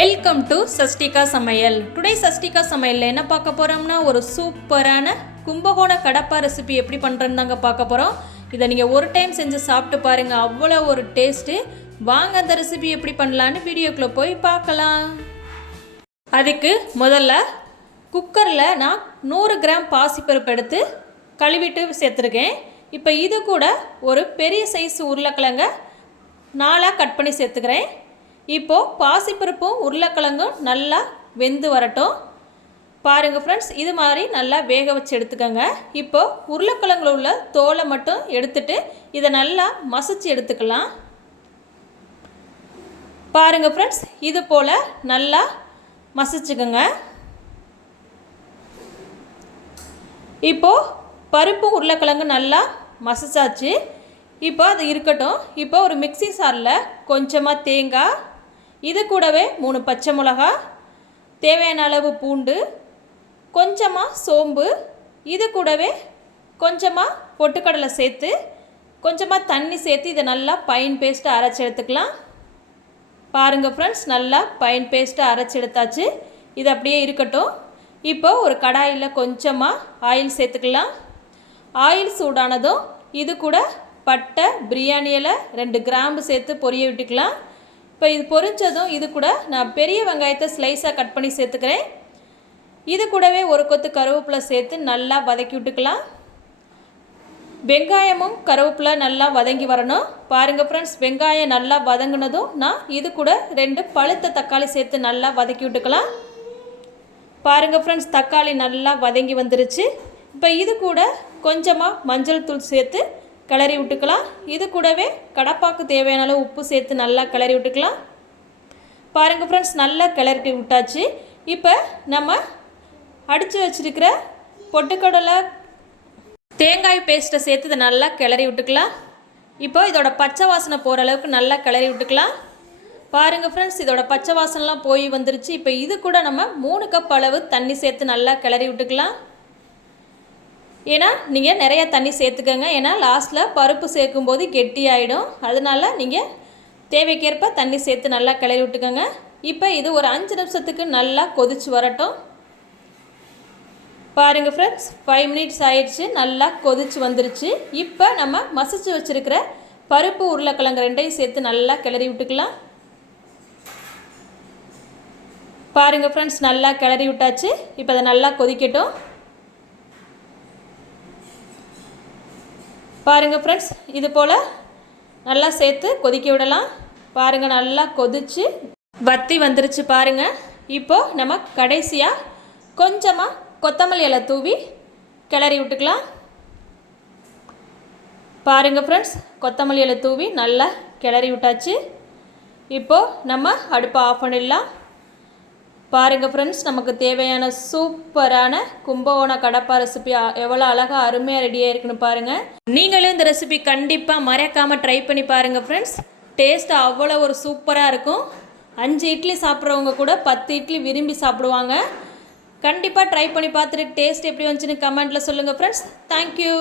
Welcome to Shashtika சமையல். Today Shashtika சமையலில் என்ன பார்க்க போகிறோம்னா ஒரு சூப்பரான கும்பகோண கடப்பா ரெசிபி எப்படி பண்ணுறேன்னு தாங்க பார்க்க போகிறோம் இதை நீங்கள் ஒரு டைம் செஞ்சு சாப்பிட்டு பாருங்கள் அவ்வளோ ஒரு டேஸ்ட்டு வாங்க அந்த ரெசிபி எப்படி பண்ணலான்னு வீடியோக்குள்ளே போய் பார்க்கலாம். அதுக்கு முதல்ல குக்கரில் நான் நூறு கிராம் பாசிப்பருப்பு எடுத்து கழுவிட்டு சேர்த்துருக்கேன். இப்போ இது கூட ஒரு பெரிய சைஸ் உருளைக்கிழங்க நாலாக கட் பண்ணி சேர்த்துக்கிறேன். இப்போது பாசிப்பருப்பும் உருளைக்கிழங்கும் நல்லா வெந்து வரட்டும். பாருங்கள் ஃப்ரெண்ட்ஸ் இது மாதிரி நல்லா வேக வச்சு எடுத்துக்கோங்க. இப்போது உருளைக்கிழங்குல உள்ள தோலை மட்டும் எடுத்துட்டு இதை நல்லா மசிச்சு எடுத்துக்கலாம். பாருங்கள் ஃப்ரெண்ட்ஸ் இது போல் நல்லா மசிச்சுக்கோங்க. இப்போது பருப்பு உருளைக்கிழங்கு நல்லா மசிச்சாச்சு. இப்போ அது இருக்கட்டும். இப்போ ஒரு மிக்ஸி சாரில் கொஞ்சமாக தேங்காய் இது கூடவே மூணு பச்சை மிளகா தேவையான அளவு பூண்டு கொஞ்சமாக சோம்பு இது கூடவே கொஞ்சமாக பொட்டுக்கடலை சேர்த்து கொஞ்சமாக தண்ணி சேர்த்து இதை நல்லா பைன் பேஸ்ட்டு அரைச்சி எடுத்துக்கலாம். பாருங்கள் ஃப்ரெண்ட்ஸ் நல்லா பைன் பேஸ்ட்டு அரைச்சி எடுத்தாச்சு. இது அப்படியே இருக்கட்டும். இப்போ ஒரு கடாயில் கொஞ்சமாக ஆயில் சேர்த்துக்கலாம். ஆயில் சூடானதும் இது கூட பட்டை பிரியாணியில் ரெண்டு கிராம்பு சேர்த்து பொரிய விட்டுக்கலாம். இப்போ இது பொரிஞ்சதும் இது கூட நான் பெரிய வெங்காயத்தை ஸ்லைஸாக கட் பண்ணி சேர்த்துக்கிறேன். இது கூடவே ஒரு கொத்து கருவேப்பிலை சேர்த்து நல்லா வதக்கி விட்டுக்கலாம். வெங்காயமும் கருவேப்பிலை நல்லா வதங்கி வரணும். பாருங்கள் ஃப்ரெண்ட்ஸ் வெங்காயம் நல்லா வதங்கினதும் நான் இது கூட ரெண்டு பழுத்த தக்காளி சேர்த்து நல்லா வதக்கி விட்டுக்கலாம். பாருங்கள் ஃப்ரெண்ட்ஸ் தக்காளி நல்லா வதங்கி வந்துருச்சு. இப்போ இது கூட கொஞ்சமாக மஞ்சள் தூள் சேர்த்து கிளறி விட்டுக்கலாம். இது கூடவே கடப்பாக்கு தேவையான அளவு உப்பு சேர்த்து நல்லா கிளறி விட்டுக்கலாம். பாருங்கள் ஃப்ரெண்ட்ஸ் நல்லா கிளறிட்டு விட்டாச்சு. இப்போ நம்ம அடித்து வச்சுருக்கிற பொட்டுக்கடலை தேங்காய் பேஸ்ட்டை சேர்த்து இதை நல்லா கிளறி விட்டுக்கலாம். இப்போ இதோட பச்சை வாசனை போகிற அளவுக்கு நல்லா கிளறி விட்டுக்கலாம். பாருங்கள் ஃப்ரெண்ட்ஸ் இதோட பச்சை வாசனைலாம் போய் வந்துருச்சு. இப்போ இது கூட நம்ம மூணு கப் அளவு தண்ணி சேர்த்து நல்லா கிளறி விட்டுக்கலாம். ஏன்னா நீங்கள் நிறைய தண்ணி சேர்த்துக்கோங்க. ஏன்னா லாஸ்ட்டில் பருப்பு சேர்க்கும்போது கெட்டி ஆகிடும் அதனால நீங்கள் தேவைக்கேற்ப தண்ணி சேர்த்து நல்லா கிளறி விட்டுக்கோங்க. இப்போ இது ஒரு அஞ்சு நிமிஷத்துக்கு நல்லா கொதிச்சு வரட்டும். பாருங்கள் ஃப்ரெண்ட்ஸ் ஃபைவ் மினிட்ஸ் ஆயிடுச்சு. நல்லா கொதிச்சு வந்துருச்சு. இப்போ நம்ம மசிச்சு வச்சுருக்கிற பருப்பு உருளைக்கிழங்கு ரெண்டையும் சேர்த்து நல்லா கிளறி விட்டுக்கலாம். பாருங்கள் ஃப்ரெண்ட்ஸ் நல்லா கிளறி விட்டாச்சு. இப்போ அதை நல்லா கொதிக்கட்டும். பாருங்கள் ஃப்ரெண்ட்ஸ் இது போல் நல்லா சேர்த்து கொதிக்க விடலாம். பாருங்கள் நல்லா கொதிச்சு வத்தி வந்துருச்சு பாருங்கள் இப்போது நம்ம கடைசியாக கொஞ்சமாக கொத்தமல்லி இலை தூவி கிளறி விட்டுக்கலாம். பாருங்கள் ஃப்ரெண்ட்ஸ் கொத்தமல்லி இலை தூவி நல்லா கிளறி விட்டாச்சு. இப்போது நம்ம அடுப்பை ஆஃப் பண்ணிடலாம். பாருங்கள் ஃப்ரெண்ட்ஸ் நமக்கு தேவையான சூப்பரான கும்பகோண கடப்பா ரெசிபி எவ்வளோ அழகாக அருமையாக ரெடியாக இருக்குன்னு பாருங்கள் நீங்களும் இந்த ரெசிபி கண்டிப்பாக மறக்காமல் ட்ரை பண்ணி பாருங்கள் ஃப்ரெண்ட்ஸ் டேஸ்ட் அவ்வளோ ஒரு சூப்பராக இருக்கும். அஞ்சு இட்லி சாப்பிட்றவங்க கூட பத்து இட்லி விரும்பி சாப்பிடுவாங்க. கண்டிப்பாக ட்ரை பண்ணி பார்த்துட்டு டேஸ்ட் எப்படி வந்துச்சுன்னு கமெண்ட்டில் சொல்லுங்கள் ஃப்ரெண்ட்ஸ் தேங்க்யூ